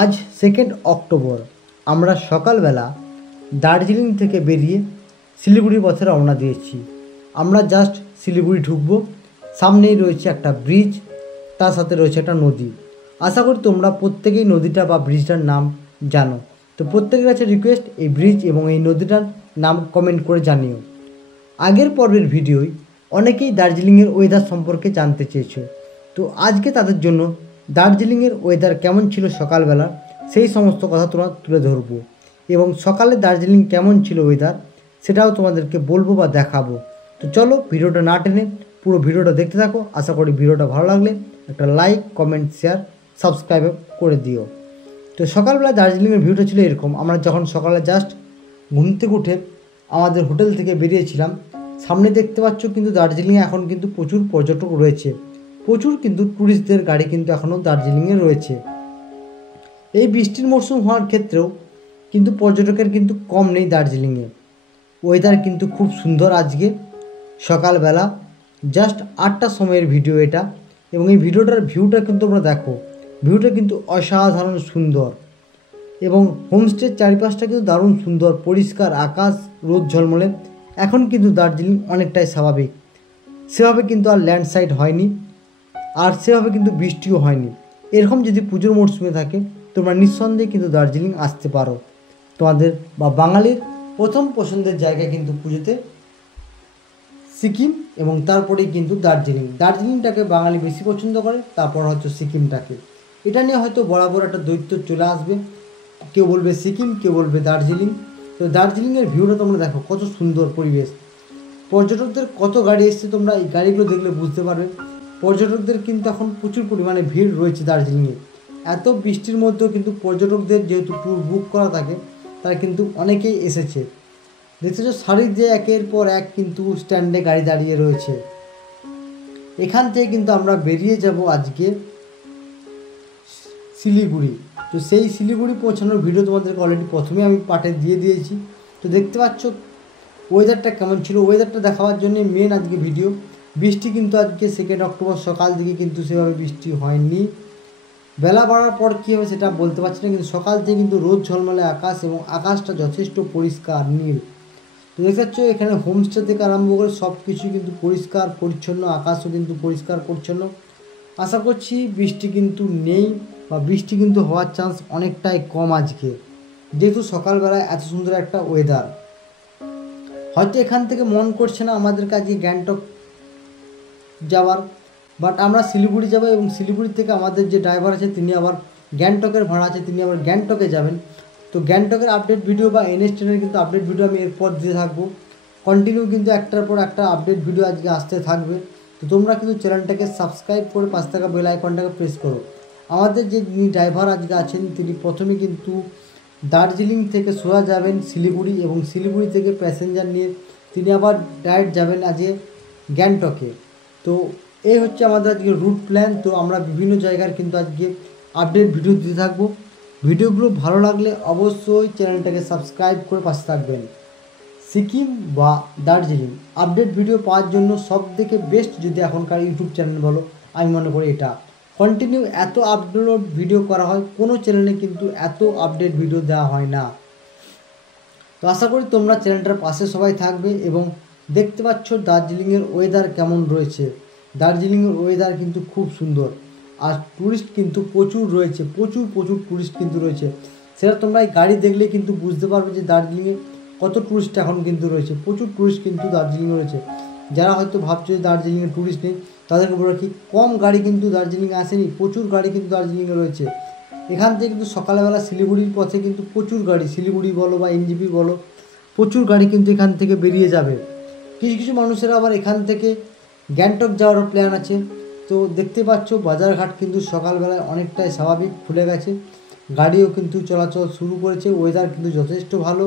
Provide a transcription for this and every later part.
আজ 2 অক্টোবর আমরা সকালবেলা দার্জিলিং থেকে বেরিয়ে শিলিগুড়ির পথে রওনা দিয়েছি। আমরা জাস্ট শিলিগুড়ি ঢুকবো, সামনেই রয়েছে একটা ব্রিজ, তার সাথে রয়েছে একটা নদী। আশা করি তোমরা প্রত্যেকেই নদীটা বা ব্রিজটার নাম জানো। তো প্রত্যেকের কাছে রিকোয়েস্ট, এই ব্রিজ এবং এই নদীটার নাম কমেন্ট করে জানিও। আগের পর্বের ভিডিওয় অনেকেই দার্জিলিংয়ের ওয়েদার সম্পর্কে জানতে চেয়েছো, তো আজকে তাদের জন্য দার্জিলিংয়ের ওয়েদার কেমন ছিল সকালবেলা সেই সমস্ত কথা তোমরা তুলে ধরবো, এবং সকালে দার্জিলিং কেমন ছিল ওয়েদার সেটাও তোমাদেরকে বলবো বা দেখাবো। তো চলো ভিডিওটা না টেনে পুরো ভিডিওটা দেখতে থাকো। আশা করি ভিডিওটা ভালো লাগলে একটা লাইক, কমেন্ট, শেয়ার, সাবস্ক্রাইব করে দিও। তো সকালবেলা দার্জিলিংয়ের ভিউটা ছিল এরকম। আমরা যখন সকালে জাস্ট ঘুম থেকে উঠে আমাদের হোটেল থেকে বেরিয়েছিলাম, সামনে দেখতে পাচ্ছ কিন্তু দার্জিলিংয়ে এখন কিন্তু প্রচুর পর্যটক রয়েছে, প্রচুর কিন্তু ট্যুরিস্টদের গাড়ি কিন্তু এখনও দার্জিলিংয়ে রয়েছে। এই বৃষ্টির মরশুম হওয়ার ক্ষেত্রেও কিন্তু পর্যটকের কিন্তু কম নেই দার্জিলিংয়ে। ওয়েদার কিন্তু খুব সুন্দর আজকে সকালবেলা, জাস্ট 8টার সময়ের ভিডিও এটা, এবং এই ভিডিওটার ভিউটা কিন্তু তোমরা দেখো, ভিউটা কিন্তু অসাধারণ সুন্দর, এবং হোমস্টের চারিপাশটা কিন্তু দারুণ সুন্দর, পরিষ্কার আকাশ, রোদ ঝলমলে। এখন কিন্তু দার্জিলিং অনেকটাই স্বাভাবিক, সেভাবে কিন্তু আর ল্যান্ডস্লাইড হয়নি, আর সেভাবে কিন্তু বৃষ্টিও হয়নি। এরকম যদি পুজোর মরশুমে থাকে তোমরা নিঃসন্দেহে কিন্তু দার্জিলিং আসতে পারো। তোমাদের বা বাঙালির প্রথম পছন্দের জায়গা কিন্তু পুজোতে সিকিম, এবং তারপরেই কিন্তু দার্জিলিংটাকে বাঙালি বেশি পছন্দ করে, তারপর হয়তো সিকিমটাকে। এটা নিয়ে হয়তো বরাবর একটা দৈত্য চলে আসবে, কেউ বলবে সিকিম, কেউ বলবে দার্জিলিং। তো দার্জিলিংয়ের ভিউটা তোমরা দেখো, কত সুন্দর পরিবেশ, পর্যটকদের কত গাড়ি এসছে, তোমরা এই গাড়িগুলো দেখলে বুঝতে পারবে। পর্যটকদের কিন্তু এখন প্রচুর পরিমাণে ভিড় রয়েছে দার্জিলিংয়ে। এত বৃষ্টির মধ্যেও কিন্তু পর্যটকদের যেহেতু ট্যুর বুক করা থাকে, তারা কিন্তু অনেকেই এসেছে। দেখতেছ সারি দিয়ে একের পর এক কিন্তু স্ট্যান্ডে গাড়ি দাঁড়িয়ে রয়েছে। এখান থেকে কিন্তু আমরা বেরিয়ে যাব আজকে শিলিগুড়ি। তো সেই শিলিগুড়ি পৌঁছানোর ভিডিও তোমাদেরকে অলরেডি প্রথমে আমি পাঠে দিয়ে দিয়েছি। তো দেখতে পাচ্ছ ওয়েদারটা কেমন ছিল, ওয়েদারটা দেখাবার জন্য মেন আজকে ভিডিও। বৃষ্টি কিন্তু আজকে 2 অক্টোবর সকাল দিকে কিন্তু সেভাবে বৃষ্টি হয়নি। বেলা বাড়ার পর কী হবে সেটা বলতে পারছি না, কিন্তু সকাল থেকে কিন্তু রোদ ঝলমলে আকাশ, এবং আকাশটা যথেষ্ট পরিষ্কার নীল। তো দেখতে পাচ্ছ এখানে হোমস্টে থেকে আরম্ভ করে সব কিছুই কিন্তু পরিষ্কার পরিচ্ছন্ন, আকাশও কিন্তু পরিষ্কার পরিচ্ছন্ন। আশা করছি বৃষ্টি কিন্তু নেই, বা বৃষ্টি কিন্তু হওয়ার চান্স অনেকটাই কম আজকে, যেহেতু সকালবেলায় এত সুন্দর একটা ওয়েদার। হয়তো এখান থেকে মন করছে না আমাদের কাছে গ্যাংটক যাওয়ার, বাট আমরা শিলিগুড়ি যাব, এবং শিলিগুড়ি থেকে আমাদের যে ড্রাইভার আছে তিনি আবার গ্যাংটকের ভাড়া আছে, তিনি আবার গ্যাংটকে যাবেন। তো গ্যাংটকের আপডেট ভিডিও বা NH ট্রেনের কিন্তু আপডেট ভিডিও আমি এরপর দিতে থাকবো। কন্টিনিউ কিন্তু একটার পর একটা আপডেট ভিডিও আজকে আসতে থাকবে। তো তোমরা কিন্তু চ্যানেলটাকে সাবস্ক্রাইব করে পাশে থাকা বেল আইকনটাকে প্রেস করো। আমাদের যে ড্রাইভার আজকে আছেন তিনি প্রথমে কিন্তু দার্জিলিং থেকে সোজা যাবেন শিলিগুড়ি, এবং শিলিগুড়ি থেকে প্যাসেঞ্জার নিয়ে তিনি আবার ডাইরেক্ট যাবেন আজকে গ্যাংটকে। তো এই হচ্ছে আমাদের আজকে রুট প্ল্যান। তো আমরা বিভিন্ন জায়গার কিন্তু আজকে আপডেট ভিডিও দিতে থাকবো। ভিডিওগুলো ভালো লাগলে অবশ্যই চ্যানেলটাকে সাবস্ক্রাইব করে পাশে থাকবেন। সিকিম বা দার্জিলিং আপডেট ভিডিও পাওয়ার জন্য সবথেকে বেস্ট যদি এখনকার ইউটিউব চ্যানেল বলো, আমি মনে করি এটা। কন্টিনিউ এত আপলোড ভিডিও করা হয়, কোনো চ্যানেলে কিন্তু এত আপডেট ভিডিও দেওয়া হয় না। তো আশা করি তোমরা চ্যানেলটার পাশে সবাই থাকবে। এবং দেখতে পাচ্ছ দার্জিলিংয়ের ওয়েদার কেমন রয়েছে। দার্জিলিংয়ের ওয়েদার কিন্তু খুব সুন্দর, আর ট্যুরিস্ট কিন্তু প্রচুর রয়েছে, প্রচুর ট্যুরিস্ট কিন্তু রয়েছে। সেটা তোমরা এই গাড়ি দেখলে কিন্তু বুঝতে পারবে যে দার্জিলিংয়ে কত ট্যুরিস্ট এখন কিন্তু রয়েছে, প্রচুর ট্যুরিস্ট কিন্তু দার্জিলিংয়ে রয়েছে। যারা হয়তো ভাবছো যে দার্জিলিংয়ে ট্যুরিস্ট নেই, তাদেরকে বলে কি কম গাড়ি কিন্তু দার্জিলিংয়ে আসেনি, প্রচুর গাড়ি কিন্তু দার্জিলিংয়ে রয়েছে। এখান থেকে কিন্তু সকালবেলা শিলিগুড়ির পথে কিন্তু প্রচুর গাড়ি, শিলিগুড়ি বলো বা NJP বলো, প্রচুর গাড়ি কিন্তু এখান থেকে বেরিয়ে যাবে। কিছু কিছু মানুষেরা আবার এখান থেকে গ্যাংটক যাওয়ারও প্ল্যান আছে। তো দেখতে পাচ্ছ বাজারঘাট কিন্তু সকালবেলায় অনেকটাই স্বাভাবিক, খুলে গেছে, গাড়িও কিন্তু চলাচল শুরু করেছে। ওয়েদার কিন্তু যথেষ্ট ভালো,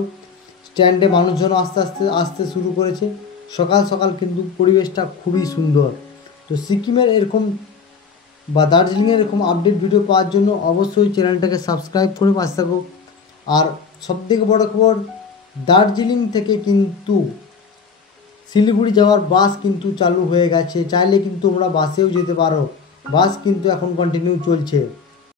স্ট্যান্ডে মানুষজন আস্তে আস্তে আসতে শুরু করেছে। সকাল সকাল কিন্তু পরিবেশটা খুবই সুন্দর। তো সিকিমের এরকম বা দার্জিলিংয়ের এরকম আপডেট ভিডিও পাওয়ার জন্য অবশ্যই চ্যানেলটাকে সাবস্ক্রাইব করে পাশে থাকো। আর সবথেকে বড় খবর, দার্জিলিং থেকে কিন্তু শিলিগুড়ি যাওয়ার বাস কিন্তু চালু হয়ে গেছে, চাইলে কিন্তু তোমরা বাসেও যেতে পারো, বাস কিন্তু এখন কন্টিনিউ চলছে।